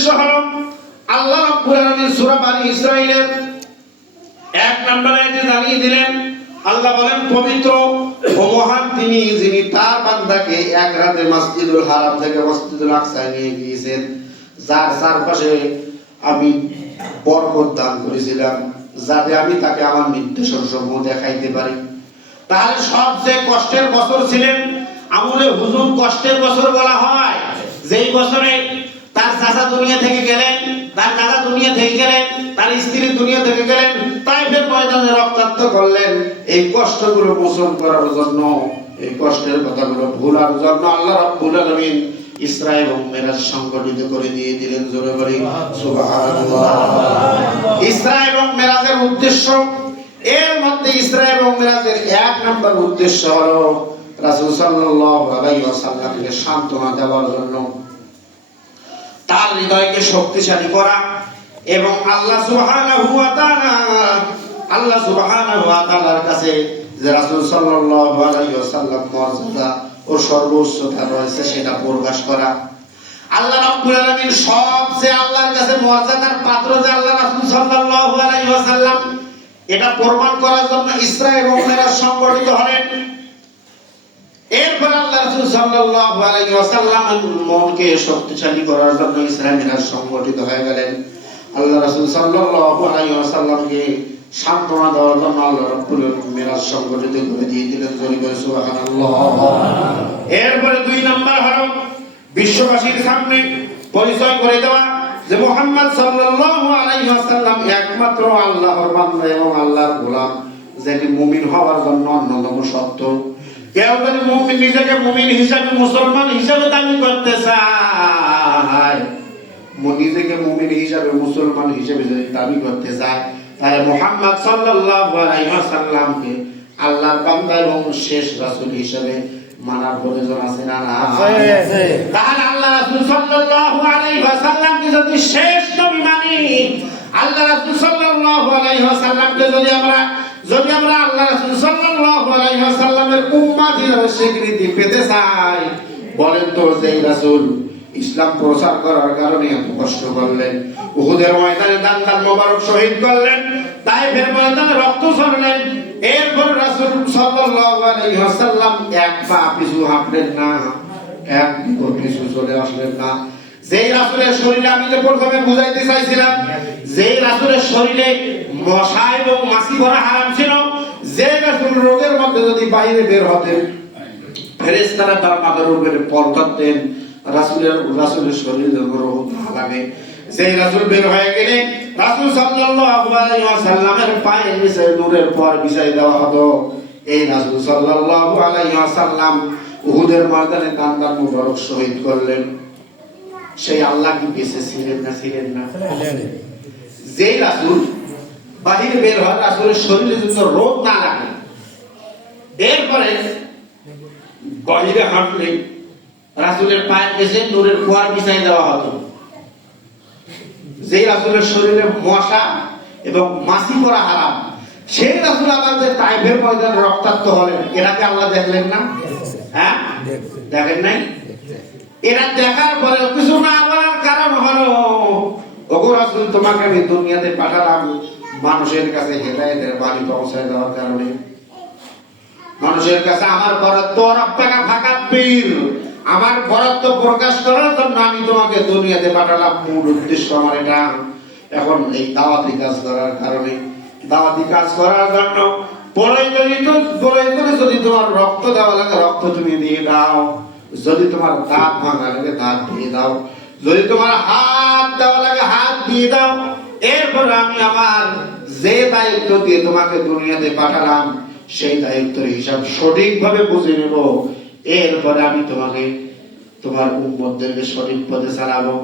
উদ্দেশ্য হলো আল্লাহ রাব্বুল আলামিন সূরা বনী ইসরাঈলের 1 নম্বর আয়াতে জানিয়ে দিলেন, আল্লাহ বলেন পবিত্র ও মহান তিনি যিনি তার বান্দাকে এক রাতে মসজিদুল হারাম থেকে মসজিদুল আকসা নিয়ে গিয়েছেন, যার চারপাশে আমি বরকত দান করেছিলাম যাতে আমি তাকে আমার নির্দেশন সমূহ দেখাইতে পারি। তাহলে সবচেয়ে কষ্টের বছর ছিলেন আমলে হুজুর কষ্টের বছর বলা হয় যেই বছরে তার চাচা দুনিয়া থেকে গেলেন, তার দাদা দুনিয়া থেকে গেলেন, তার স্ত্রী দুনিয়া থেকে গেলেন, তাইফের ময়দানে রক্তাক্ত করলেন। এই কষ্টগুলো মোচন করার জন্য, এই কষ্টের কথাগুলো ভুলার জন্য আল্লাহ রাব্বুল আলামিন ইসরা এবং মেরাজ সংগঠিত করে দিয়ে দিলেন। জোরে বলি সুবহানাল্লাহ। ইসরা এবং মেরাজের উদ্দেশ্য, এর মধ্যে ইসরা এবং মেরাজের 1 নম্বর উদ্দেশ্য হলো রাসূল সাল্লাল্লাহু আলাইহি ওয়াসাল্লামকে সান্ত্বনা দেওয়ার জন্য, তার হৃদয়কে শক্তিশালী করা এবং আল্লাহ সুবহানাহু ওয়া তাআলার কাছে যে রাসূল সাল্লাল্লাহু আলাইহি ওয়াসাল্লাম মর্যাদা ও সর্বোচ্চতা রয়েছে সেটা প্রকাশ করা। আল্লাহ রাব্বুল আলামিন সবচেয়ে আল্লাহর কাছে মর্যাদার পাত্র যে আল্লাহ রাসূল সাল্লাল্লাহু আলাইহি ওয়াসাল্লাম, এটা প্রমাণ করার জন্য ইসরা এবং মেরাজ সংগঠিত হলেন। এরপর আল্লাহ রাসূল সাল্লাল্লাহু আলাইহি ওয়াসাল্লাম মনকে শক্তিশালী করার জন্য ইসরা মেরাজ সংগঠিত হয়ে গেলেন। আল্লাহ রাসূল সাল্লাল্লাহু আলাইহি ওয়াসাল্লামকে সান্ত্বনা দেওয়ার জন্য আল্লাহ রাব্বুল আলামিন মেরাজ সংগঠিত করে দিয়ে দিলেন। জোরে বলি সুবহানাল্লাহ। এরপরে 2 নম্বর হলো বিশ্ববাসীর সামনে পরিচয় করে দেওয়া যে মুহাম্মদ সাল্লাল্লাহু আলাইহি ওয়াসাল্লাম একমাত্র আল্লাহর বান্দা এবং আল্লাহর গোলাম, যেটি মুমিন হওয়ার জন্য অন্যতম শর্ত। কেউ যদি মুমিন নিজেকে মুমিন হিসাবে, মুসলমান হিসাবে দাবি করতে চায়, নিজেকে মুমিন হিসাবে, মুসলমান হিসাবে যদি দাবি করতে চায়, তাহলে মুহাম্মদ সাল্লাল্লাহু আলাইহি ওয়াসাল্লামকে আল্লাহর বান্দা এবং শেষ রাসূল হিসাবে মানার প্রয়োজন আছে না? আছে। তাহলে আল্লাহ রাসূল সাল্লাল্লাহু আলাইহি ওয়াসাল্লামকে যদি শেষ নবী মানি, আল্লাহ রাসূল সাল্লাল্লাহু আলাইহি ওয়াসাল্লামকে যদি আমরা আল্লাহ রাসূল সাল্লাল্লাহু আলাইহি ওয়াসাল্লামের উম্মত হিসেবে স্বীকৃতি পেতে চাই, বলেন তো যেই রাসূল ইসলাম প্রচার করার কারণে এত কষ্ট করলেন, উহুদের ময়দানে দান্দাল মোবারক শহীদ করলেন, তাইফের ময়দানে রক্ত ঝরলেন, এরপর রাসূল সাল্লাল্লাহু আলাইহি ওয়াসাল্লাম এক পা পিছু হাঁটলেন না, এক বিঘত পিছু চলে আসলেন না। যেই রাসূলের শরীরে, আমি যে প্রথমে বুঝাইতে চাইছিলাম, যেই রাসূলের শরীরে মশা এবং মাছি ভরা হারাম ছিল, যে রাসূল রোগের মধ্যে যদি বাইরে বের হতেন, ফেরেশতারা তার মাথার উপরে পর্দা দেন, রাসূলের শরীরে রোগ না লাগে। যেই রাসূল বের হয়ে গেলে রাসূল সাল্লাল্লাহু আলাইহি ওয়াসাল্লামের পায়ের নিচে নূরের পর বিছাই দেওয়া হতো। এই রাসূল সাল্লাল্লাহু আলাইহি ওয়াসাল্লাম উহুদের ময়দানে দান্দাল মোবারক শহীদ করলেন। সেই আল্লাহ কি বেঁচে ছিলেন না? ছিলেন না। যেই রাসূল বাহিরে বের হয়, রাসূলের শরীরে যদি রোগ না লাগে, এরপরে বাহিরে হাঁটলে রাসূলের পায়ের নিচে নূরের পর বিছাই দেওয়া হতো। যেই রাসূলের শরীরে মশা এবং মাছি পড়া হারাম, সেই রাসূল আবার যে তাইফের ময়দানে রক্তাক্ত হলেন, এটাকে আল্লাহ দেখলেন না? হ্যাঁ, দেখেন নাই? এরা দেখার পরে কিছু না বলার কারণ হলো, ওগো রাসূল, তোমাকে আমি দুনিয়াতে পাঠালাম মানুষের কাছে হেদায়েতের বাণী পৌঁছায় দেওয়ার কারণে, মানুষের কাছে আমার বরাদ্দ রব্বাকা ফাকাব্বির, আমার বরাদ্দ প্রকাশ করার জন্য আমি তোমাকে দুনিয়াতে পাঠালাম। মূল উদ্দেশ্য আমার এটা। এখন এই দাওয়াতি কাজ করার কারণে, দাওয়াতি কাজ করার জন্য প্রয়োজনে যদি তোমার রক্ত দেওয়া লাগে রক্ত তুমি দিয়ে দাও, যদি তোমার দাঁত ভাঙা লাগে দাঁত দিয়ে দাও, যদি তোমার হাত দেওয়া লাগে হাত দিয়ে দাও। এরপর আমি আমার যে দায়িত্ব দিয়ে তোমাকে দুনিয়াতে পাঠালাম, সেই দায়িত্বের হিসাব সঠিকভাবে বুঝে নেব। এরপরে আমি তোমাকে, তোমার উম্মতদেরকে সঠিক পথে চালাবো।